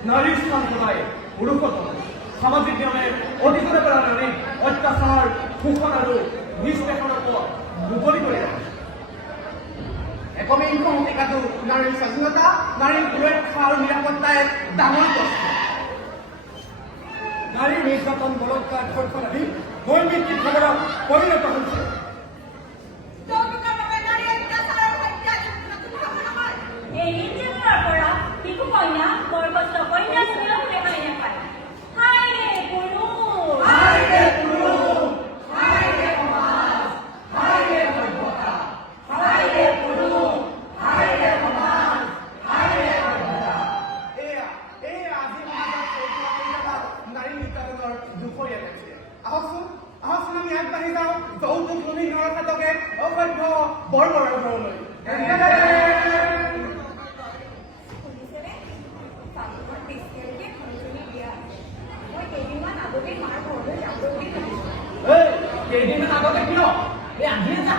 নাৰীৰ স্থান কোথায় পুৰুষত সামাজিক নিয়মেৰ অধিকাৰে পেৰা নাৰী অত্যাচাৰ শোষণ আৰু নিষ্পেষণৰ পৰা মুকলি কৰি ৰাখে একবিংশ শতিকাটো নাৰীৰ স্বাধীনতা নাৰীৰ সুৰক্ষা আৰু নিৰাপত্তাৰ এক ডাঙৰ প্ৰশ্ন নাৰীৰ নিৰ্যাতন বলৎকাৰ ধৰ্ষণ আদি নৈমিত্তিক খবৰত পৰিণত হৈছে এই নিৰ্যাতনৰ পৰা শিশু কন্যা বয়সস্থ কন্যা কোনো ৰেহাই নাপায় হায় ৰে পুৰুষ হায় ৰে পুৰুষ হায় ৰে সমাজ হায় ৰে সভ্যতা হায় ৰে পুৰুষ হায় ৰে সমাজ হায় ৰে সভ্যতা এয়া আজি সমাজত নাৰী নিৰ্যাতনৰ দুপৰীয়া দেখিছে আহকচোন আমি আগবাঢ়ি যাওঁ যৌতুক লোভী নৰখাতকে অসভ্য বৰ্বৰৰ ঘৰলৈ কেইদিনমান আগতে কিয় এই আহিয়ে যা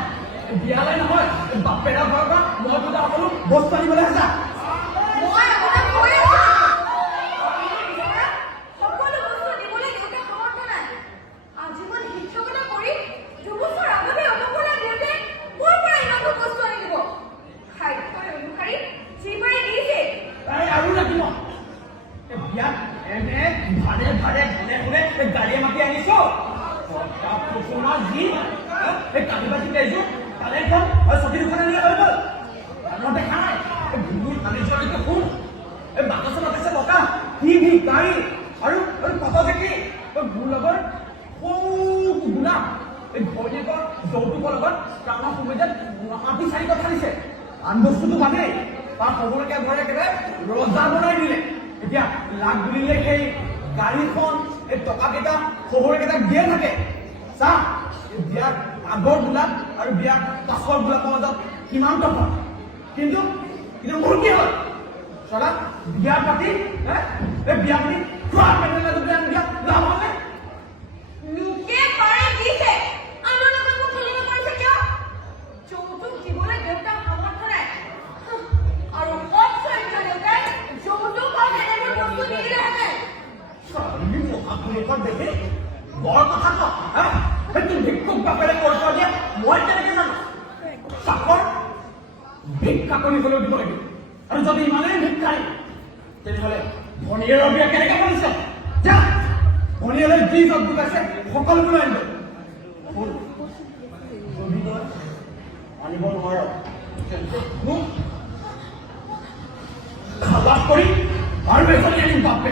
বিয়ালৈ নহয় বাপেৰা ঘৰৰ পৰা মই পূজা সকলো বস্তু আনিবলৈ যা গাড়ীয়ে মাতি আনিছো কালিবাজি পাইছো তালে এখন ছবি দুখন আনিলে হৈ গ'ল দেখা নাই বাণিজ্যলৈকে শুন এই বাকচত আছে টকা টিভি গাড়ী আৰু কত দেখি মোৰ লগৰ সৰু গুণা এই ঘৈণীয়েকৰ যৌতুকৰ লগত প্ৰাণৰ সুবিধাত মাটি চাৰি কথা দিছে আন বস্তুটো বাদেই তাৰ সকলোকে ঘৰে একেবাৰে ৰজা বনাই দিলে এতিয়া লাগ বুলিলে সেই গাড়ীখন এই টকাকেইটা শহুৰেকেইটাক দিয়ে থাকে চা বিয়াৰ আগৰ গোলাপ আৰু বিয়াৰ পাছৰ গোলাপৰ মাজত কিমান তফাৎ কিন্তু মোৰ কি হ'ল চলা বিয়া পাতি এই বিয়া পাতি খোৱা পেণ্ডেল বিয়া লাভ হ'লে লোকে পাৰে দিছে আমাৰ লগত মোক খেলিব পাৰিছে কিয় যৌতুক দিবলৈ দেউতাক সামৰ্থ নাই আৰু অপচৰ্য দেউতাই যৌতুক আৰু এনেবোৰ বস্তু নিদিলেহেঁতেন ছোৱালী মহাপুৰুষৰ দেখি বৰ কথা কওঁ সেইটো ভিক্ষুক বাপেৰে কৰিব দিয়ে মই কেনেকে জানো চাকৰ ভিক্ষা কৰিবলৈ দিব লাগিব আৰু যদি ইমানেই ভিক্ষাৰী তেনেহ'লে ভনীয়েৰৰ বিয়া কেনেকে কৰিছে যা ভনীয়েৰে যি য'ত গোটাইছে সকলোবোৰ আনিব আনিব নোৱাৰ খালাস কৰি আৰু এজনী আনিম বাপে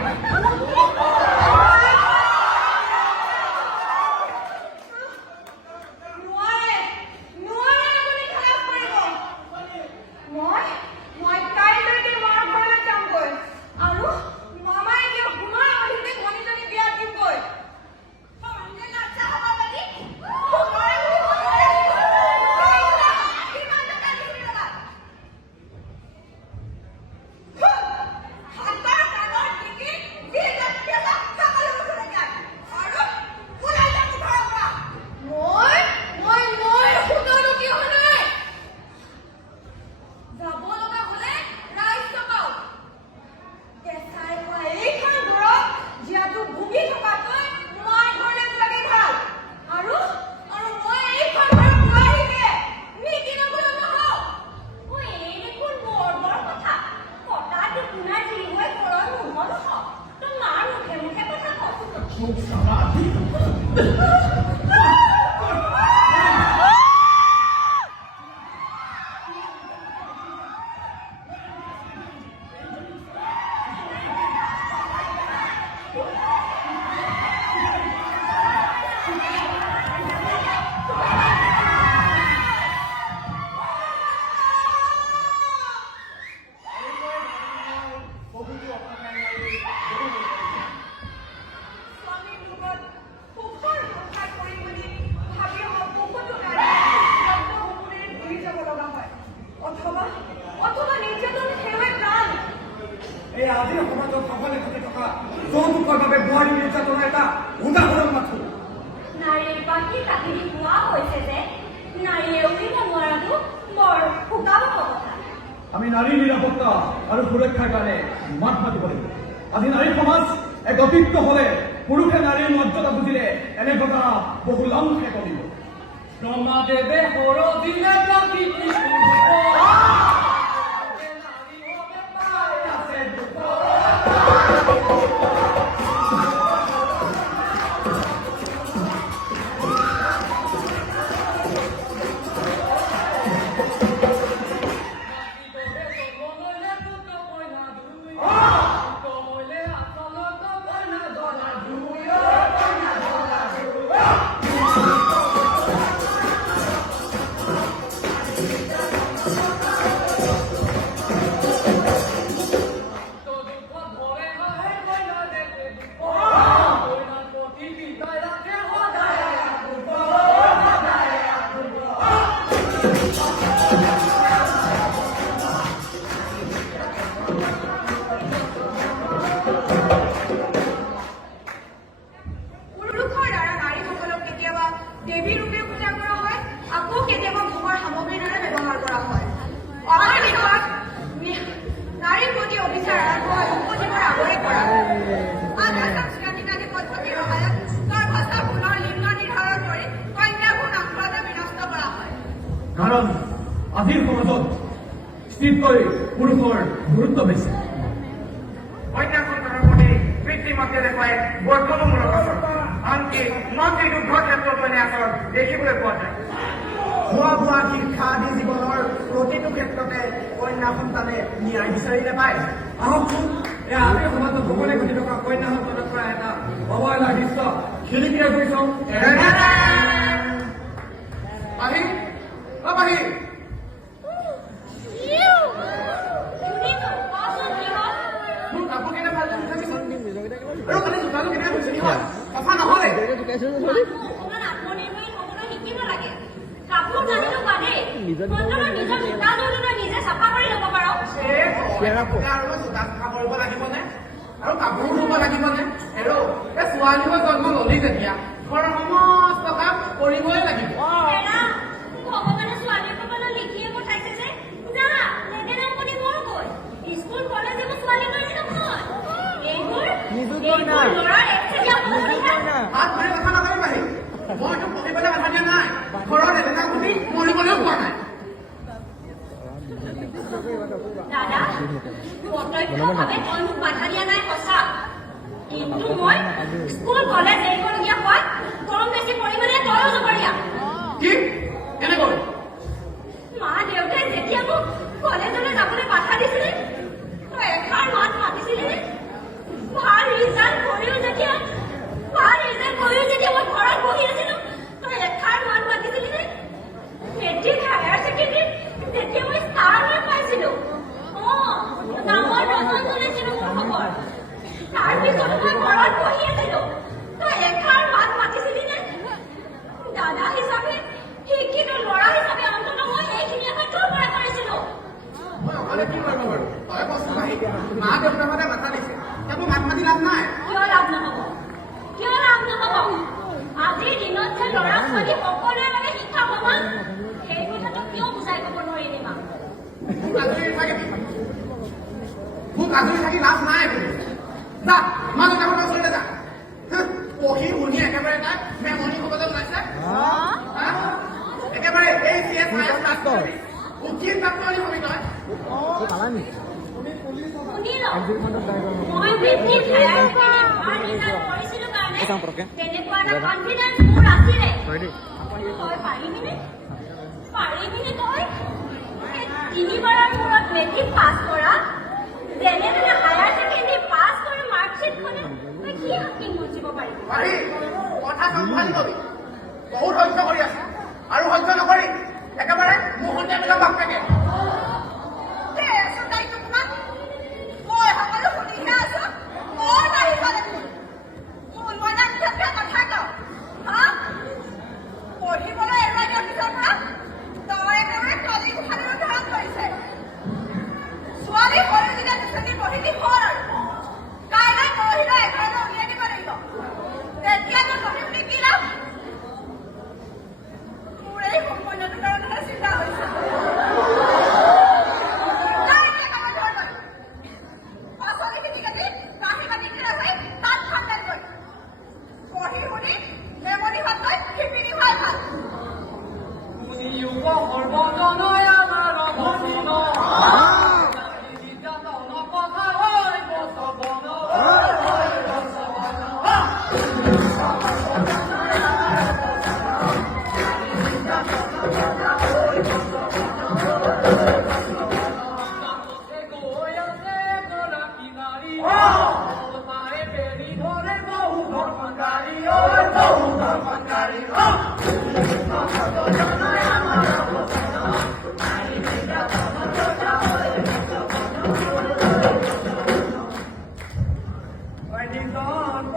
আজিৰ সমাজত সফলে ঘটি থকা যৌতুকৰ বাবে বোৱাৰী নিৰ্যাতনৰ এটা উদাহৰণ মাথো নাৰীৰ বাকী কাহিনী কোৱা হৈছে যে নাৰীয়ে উঠিব নোৱাৰাটো বৰ শুকাব কথা আমি নাৰীৰ নিৰাপত্তা আৰু সুৰক্ষাৰ কাৰণে মাত মাতিব লাগিব আজি নাৰী সমাজ এক অতিক্ত হলে পুৰুষে নাৰীৰ মৰ্যাদা বুজিলে এনে কথা বহু লংঘে কমিব ব্ৰহ্মাদেৱে সৰদিলে প্ৰকৃতি কাৰণ আজিৰ সমাজত স্ত্ৰীতকৈ পুৰুষৰ গুৰুত্ব বেছি কন্যা সন্তানৰ প্ৰতি পিতৃ-মাতৃয়ে দেখুৱাই বৰ্তমানমূলক আচৰণ আনকি মাতৃ দুগ্ধৰ ক্ষেত্ৰতো এনে আচৰণ দেখিবলৈ পোৱা যায় খোৱা বোৱা শিক্ষা আদি জীৱনৰ প্ৰতিটো ক্ষেত্ৰতে কন্যা সন্তানে ন্যায় বিচাৰিলে পায় আহকচোন এই আজিৰ সমাজত সকলোৱে ঘটি থকা কন্যা সন্তানৰ পৰা এটা অৱহেলাৰ দৃশ্য খিৰিকীৰে গৈ চাওঁ আহি আহি মোৰ কাপোৰ কেইটা ভাল থাকিছে আৰু কালি জোতাটো কেনেকৈ থৈছে কি হয় কথা নহ'লে অকণমান আত্মনিৰ্ভৰশীল হ'বলৈ শিকিব লাগে কাপোৰ জানিলো বাদেই নিজৰ জোতাযোৰটো নিজে চাফা কৰি ল'ব পাৰ আৰু জোতা চাফা কৰিব লাগিবনে আৰু কাপোৰ ধুব লাগিবনে আৰু এই ছোৱালী হৈ জন্ম ল'লি যেতিয়া ঘৰৰ সমস্ত কাম কৰিবই লাগিব ভগৱানে ছোৱালীৰ কপালত লিখিয়ে পঠাইছে যে যা নেদেনা বুলি মোৰ গৈ স্কুল কলেজ এইবোৰ ছোৱালীৰ কাৰণে নহয় এইবোৰ ল'ৰাৰ একচেটিয়া হাত ধৰি কথা নকৰিবাহি মইতো পঢ়িবলৈ বাধা দিয়া নাই ঘৰত এলেকা ঘটি মৰিবলৈও পোৱা নাই দাদা প্ৰত্যক্ষভাৱে তই মোক বাধা দিয়া নাই সঁচা কিন্তু মই স্কুল কলেজ এৰিবলগীয়া হোৱাত গৰম বেছি পৰিমাণে তয়ো জগৰীয়া কি কেনেকৈ মা দেউতাই যেতিয়া মোক কলেজলৈ যাবলৈ বাধা দিছিলে তই এষাৰ মাত মাতিছিলি ভাল ৰিজাল্ট কৰিও যেতিয়া মই ঘৰত বহি আছিলো তই এষাৰ মাত মাতিছিলি নে মেট্ৰিক হায়াৰ ছেকেণ্ডেৰী যেতিয়া মই ষ্টাৰ মাৰ্ক পাইছিলো ডাঙৰ ৰতন জ্বলাইছিলো মোৰ খবৰ তাৰপিছত মই ঘৰত বহি আছিলো তই এষাৰ মাত মাতিছিলি নে দাদা হিচাপে শিক্ষিত ল'ৰা হিচাপে অন্তত মই এইখিনি আশা তোৰ পৰা কৰিছিলো মই অকলে কি কৰিব বাৰু তই কচোন আহি মা দেউতাহঁতে মাথা দিছে একো মাত মাতি লাভ নাই কিয় লাভ নহ'ব আজিৰ দিনত যে ল'ৰা ছোৱালী সকলোৰে বাবে শিক্ষা সমান সেই কথাটো কিয় বুজাই ক'ব নোৱাৰিলি মা মোক আজৰি থাকি লাভ নাই বোলো যা মা দেউতাহঁতৰ ওচৰলৈ যা পঢ়ি শুনি একেবাৰে তাই মেমনি হ'বলৈ ওলাইছে একেবাৰে এই CS উকিল ডাক্তৰী হবি তই শুনি ল মই মেট্ৰিক হায়াৰ ছেকেণ্ডেৰী ভাল ৰিজাল্ট কৰিছিলো কাৰণে তেনেকুৱা এটা কনফিডেন্স মোৰ আছিলে তই পাৰিবিনে তই তিনিবাৰৰ মূৰত মেট্ৰিক পাছ কৰা যেনে তেনে হায়াৰ ছেকেণ্ডেৰী পাছ কৰি মাৰ্কশ্বিটখনে তই কি হাকিং বুজিব পাৰিবি পাৰি কথা চম্ভালি লবি বহুত সহ্য কৰি আছো আৰু সহ্য নকৰি একেবাৰে মোৰ সন্ধিয়া বিলাক বাপ থাকে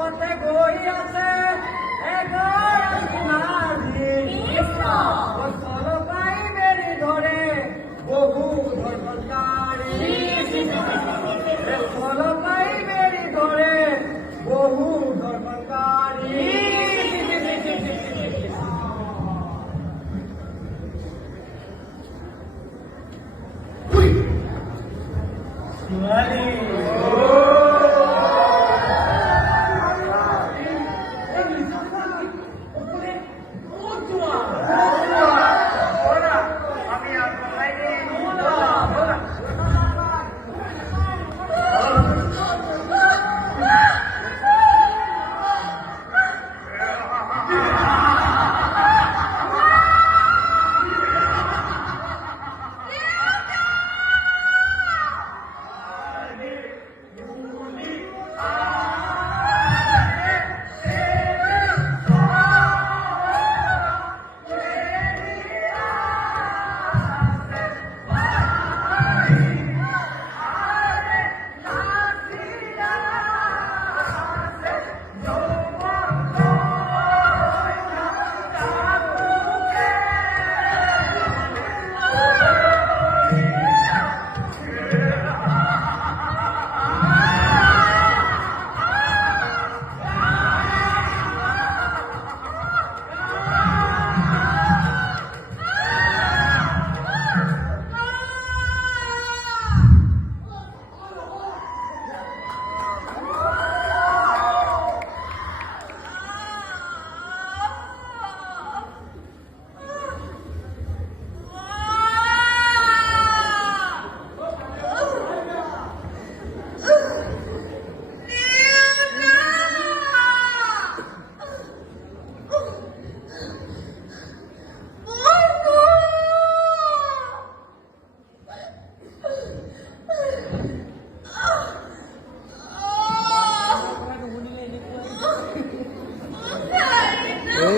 পথে গৈ আছে এগৰাকী নাৰী গছৰ পাই বেৰি ধৰে বহু ধৰ্মকাৰী গছৰ পাই বেৰি ধৰে বহু ধৰ্মকাৰী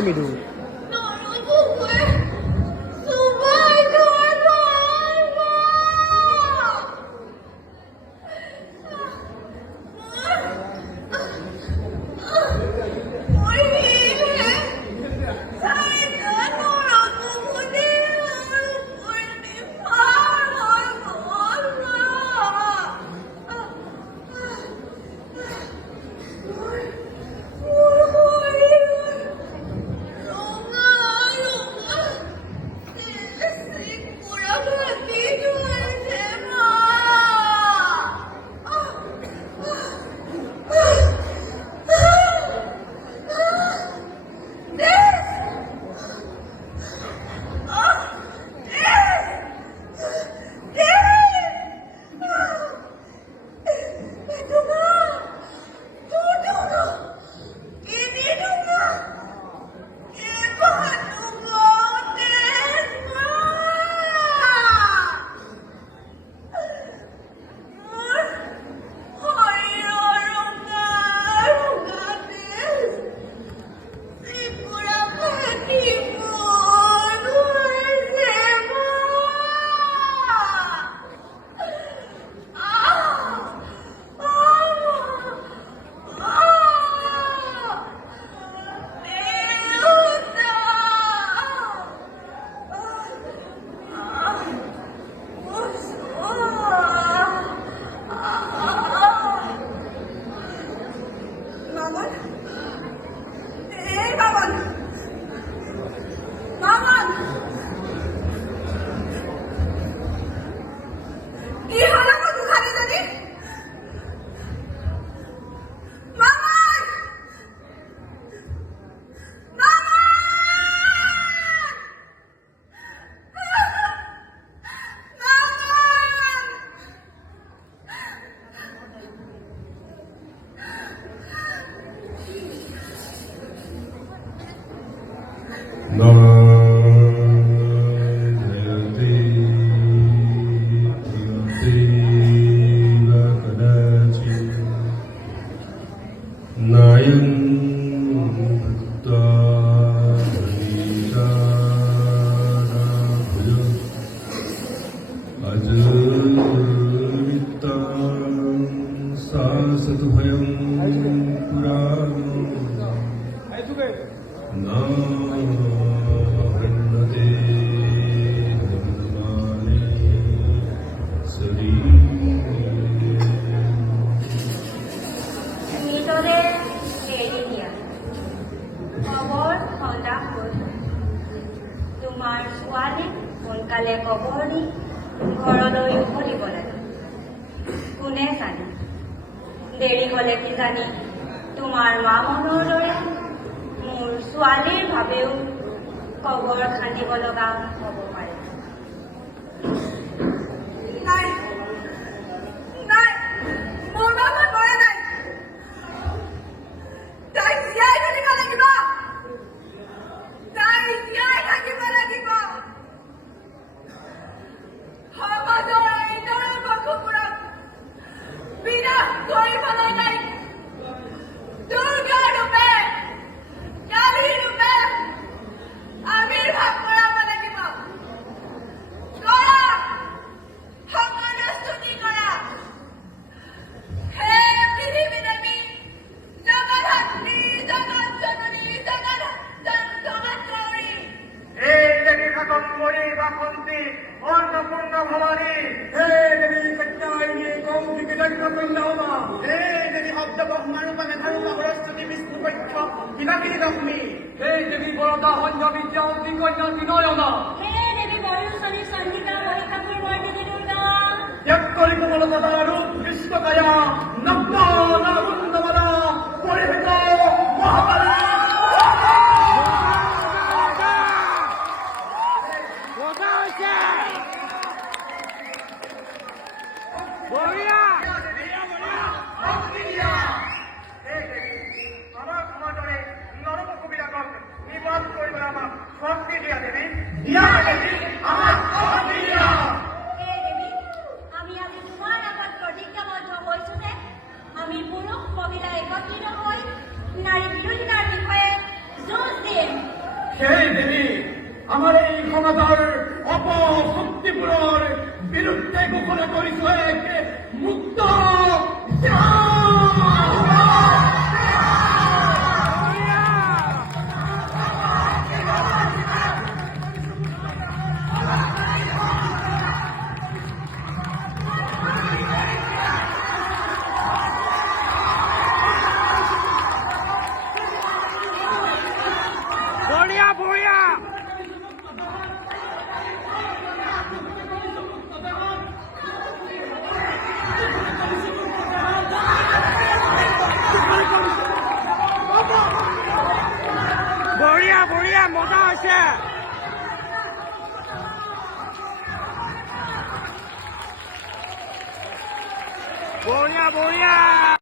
মিঠু Sa असद्भयं पुराणो नावृण्यते हनुमाने নিতৰে এৰি দিয়া খবৰ সন্ধান হ'ল তোমাৰ ছোৱালী সোনকালে খবৰ দি ঘৰলৈ উভতিব লাগে কোনে জানে দেৰি হ'লে কিজানি তোমাৰ মা মনৰ দৰে মোৰ ছোৱালীৰ বাবেও খবৰ খান্দিব লগা হ'ব পাৰে নাই নাই মোৰ বাবা কৰা নাই তাই জীয়াই থাকিব লাগিব তাই জীয়াই থাকিব লাগিব সমাজৰ এইদৰে বকুকুৰাক বিনাশ কৰিবলৈ নাই দুৰ্গা ৰূপে কালী ৰূপে আবিৰ্ভাৱ কৰাব লাগিব কৰা সকলো স্তুতি কৰা হে পৃথিৱী দেৱী জগধাত্ৰী জগত জননী জগতৰী এই দেৱী কাকম্বৰী বাসন্তী অন্নপূৰ্ণ ভৱানী হে দেৱী সত্যায়িনী কৌশিক যজ্ঞকন্যা এই দেৱী শব্দ ব্ৰহ্মাৰূপা মেধাৰূপা সৰস্বতী বিষ্ণু পক্ষ বিনাকিনী লক্ষ্মী হে দেৱী বৰদা সঞ্জ বিদ্যা অগ্নিকন্যা ত্ৰিনয়না হে দেৱী বৰুণচনী চন্দিকা মহিষাসুৰ মৰ্দিনী দুৰ্গা ত্যক্তৰি কমলতা ৰূপ কৃষ্ণকায়া নগ্ন নাগুন্দবলা পৰিহিত মহাকালী আমাৰ সমাজৰে নৰবকুবিলাকক নিবাস কৰিবলৈ আমাক শক্তি দিয়া দেৱী আমাক শক্তি দিয়া হে দেৱী আমি আজি তোমাৰ আগত প্ৰতিজ্ঞাবদ্ধ হৈছো যে আমি পুৰুষ মহিলা একত্ৰিত হৈ নাৰী বিৰোধিতাৰ বিষয়ে যুঁজ দিম সেই দেৱী আমাৰ এই সমাজৰ অপশক্তিবোৰৰ বিৰুদ্ধে ঘোষণা কৰিছো এক মুক্ত বঢ়িয়া বঢ়িয়া বঢ়িয়া বঢ়িয়া মজা হৈছে বঢ়িয়া বঢ়িয়া